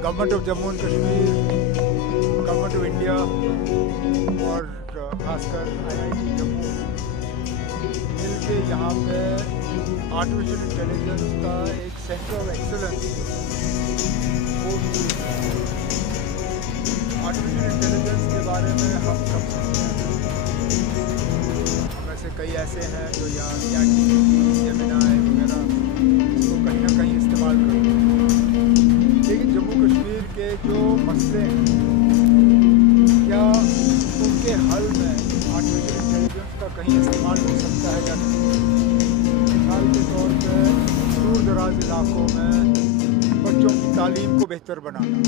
Government of Jammu and Kashmir, government of India और खासकर IIT Jammu मिल के यहाँ पे आर्टिफिशियल इंटेलिजेंस का एक सेंटर ऑफ एक्सेलेंस वो आर्टिफिशियल इंटेलिजेंस के बारे में हम सब सुनते हैं। हम ऐसे कई ऐसे हैं जो यहाँ जेमिनाई वगैरह इसको कहीं ना कहीं इस्तेमाल करते हैं, लेकिन जम्मू कश्मीर के जो मसले हैं क्या उनके हल में आर्टिफिशियल इंटेलिजेंस का कहीं इस्तेमाल हो सकता है या नहीं। मिसाल के तौर पर दूर दराज इलाकों में बच्चों की तालीम को बेहतर बनाना,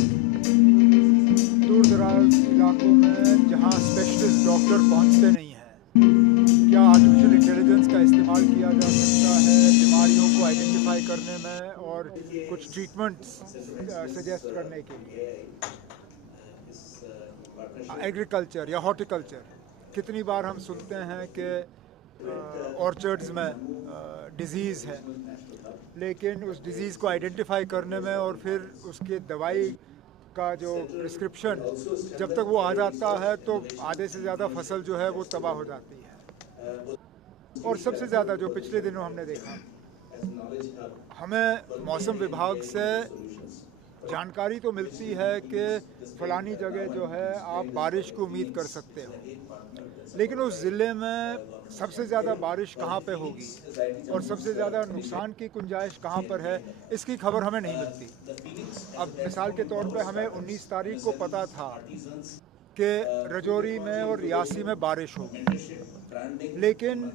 दूर दराज इलाकों में जहाँ स्पेशलिस्ट डॉक्टर पहुँचते नहीं हैं, क्या आर्टिफिशियल इंटेलिजेंस का इस्तेमाल किया जा सकता है बीमारियों को आइडेंटिफाई करने में और कुछ ट्रीटमेंट्स सजेस्ट करने के लिए। एग्रीकल्चर या हॉर्टिकल्चर, कितनी बार हम सुनते हैं कि ऑर्चर्ड्स में डिज़ीज़ है, लेकिन उस डिज़ीज़ को आइडेंटिफाई करने में और फिर उसके दवाई का जो प्रिस्क्रिप्शन जब तक वो आ जाता है तो आधे से ज़्यादा फसल जो है वो तबाह हो जाती है। और सबसे ज़्यादा जो पिछले दिनों हमने देखा, हमें मौसम विभाग से जानकारी तो मिलती है कि फ़लानी जगह जो है आप बारिश की उम्मीद कर सकते हो, लेकिन उस ज़िले में सबसे ज़्यादा बारिश कहाँ पे होगी और सबसे ज़्यादा नुकसान की गुंजाइश कहाँ पर है, इसकी खबर हमें नहीं मिलती। अब मिसाल के तौर पे हमें 19 तारीख को पता था कि रजौरी में और रियासी में बारिश होगी, लेकिन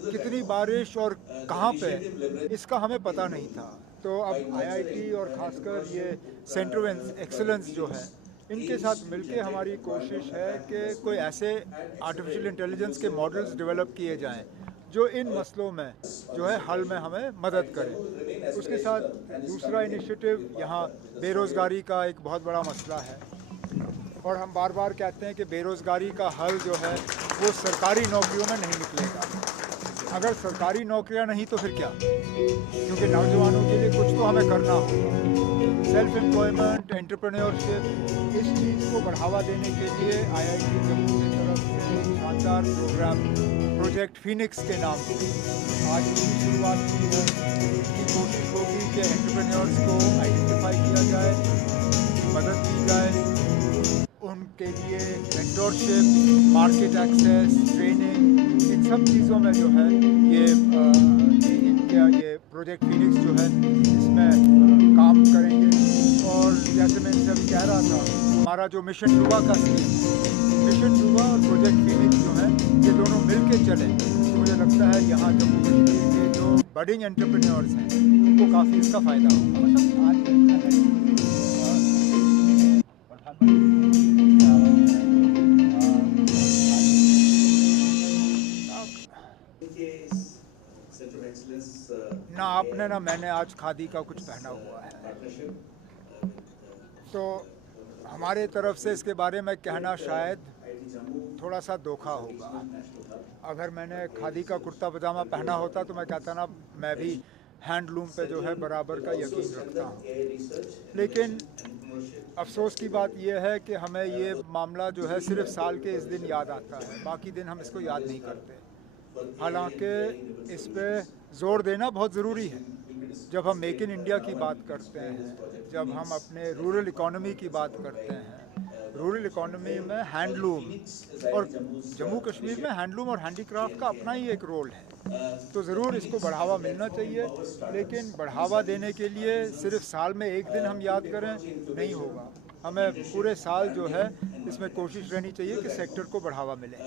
कितनी बारिश और कहाँ पे इसका हमें पता नहीं था। तो अब आईआईटी और ख़ासकर ये सेंटर ऑफ एक्सेलेंस जो है, इनके साथ मिलके हमारी कोशिश है कि कोई ऐसे आर्टिफिशियल इंटेलिजेंस के मॉडल्स डेवलप किए जाएं जो इन मसलों में जो है हल में हमें मदद करें। उसके साथ दूसरा इनिशिएटिव, यहाँ बेरोज़गारी का एक बहुत बड़ा मसला है और हम बार बार कहते हैं कि बेरोज़गारी का हल जो है वो सरकारी नौकरियों में नहीं निकलेगा। अगर सरकारी नौकरियां नहीं तो फिर क्या, क्योंकि नौजवानों के लिए कुछ तो हमें करना होगा। सेल्फ एम्प्लॉयमेंट, एंटरप्रेन्योरशिप, इस चीज़ को बढ़ावा देने के लिए आईआईटी जम्मू की तरफ से एक शानदार प्रोग्राम प्रोजेक्ट फिनिक्स के नाम से आज उसकी शुरुआत की है। इसकी कोशिश होगी कि एंटरप्रेन्योर्स को आइडेंटिफाई किया जाए, उनकी मदद की जाए, उनके लिए मेंटरशिप, मार्केट एक्सेस, ट्रेनिंग, इन सब चीज़ों में जो है ये इनका ये प्रोजेक्ट फिनिक्स जो है इसमें काम करेंगे। और जैसे मैं इनसे अभी कह रहा था, हमारा जो मिशन युवा का स्कीम, मिशन युवा और प्रोजेक्ट फिनिक्स जो है ये दोनों मिल के चले तो मुझे लगता है यहाँ जम्मू कश्मीर के जो बडिंग एंटरप्रेन्योर्स हैं उनको काफ़ी इसका फ़ायदा होगा। ना आपने ना मैंने आज खादी का कुछ पहना हुआ है, तो हमारे तरफ से इसके बारे में कहना शायद थोड़ा सा धोखा होगा। अगर मैंने खादी का कुर्ता पजामा पहना होता तो मैं कहता ना मैं भी हैंडलूम पे जो है बराबर का यकीन रखता हूँ। लेकिन अफसोस की बात यह है कि हमें ये मामला जो है सिर्फ साल के इस दिन याद आता है, बाकी दिन हम इसको याद नहीं करते। हालांकि इस पे ज़ोर देना बहुत ज़रूरी है। जब हम मेक इन इंडिया की बात करते हैं, जब हम अपने रूरल इकॉनमी की बात करते हैं, रूरल इकॉनमी में हैंडलूम और जम्मू कश्मीर में हैंडलूम और हैंडीक्राफ्ट का अपना ही एक रोल है, तो ज़रूर इसको बढ़ावा मिलना चाहिए। लेकिन बढ़ावा देने के लिए सिर्फ साल में एक दिन हम याद करें नहीं होगा, हमें पूरे साल जो है इसमें कोशिश रहनी चाहिए कि सेक्टर को बढ़ावा मिले।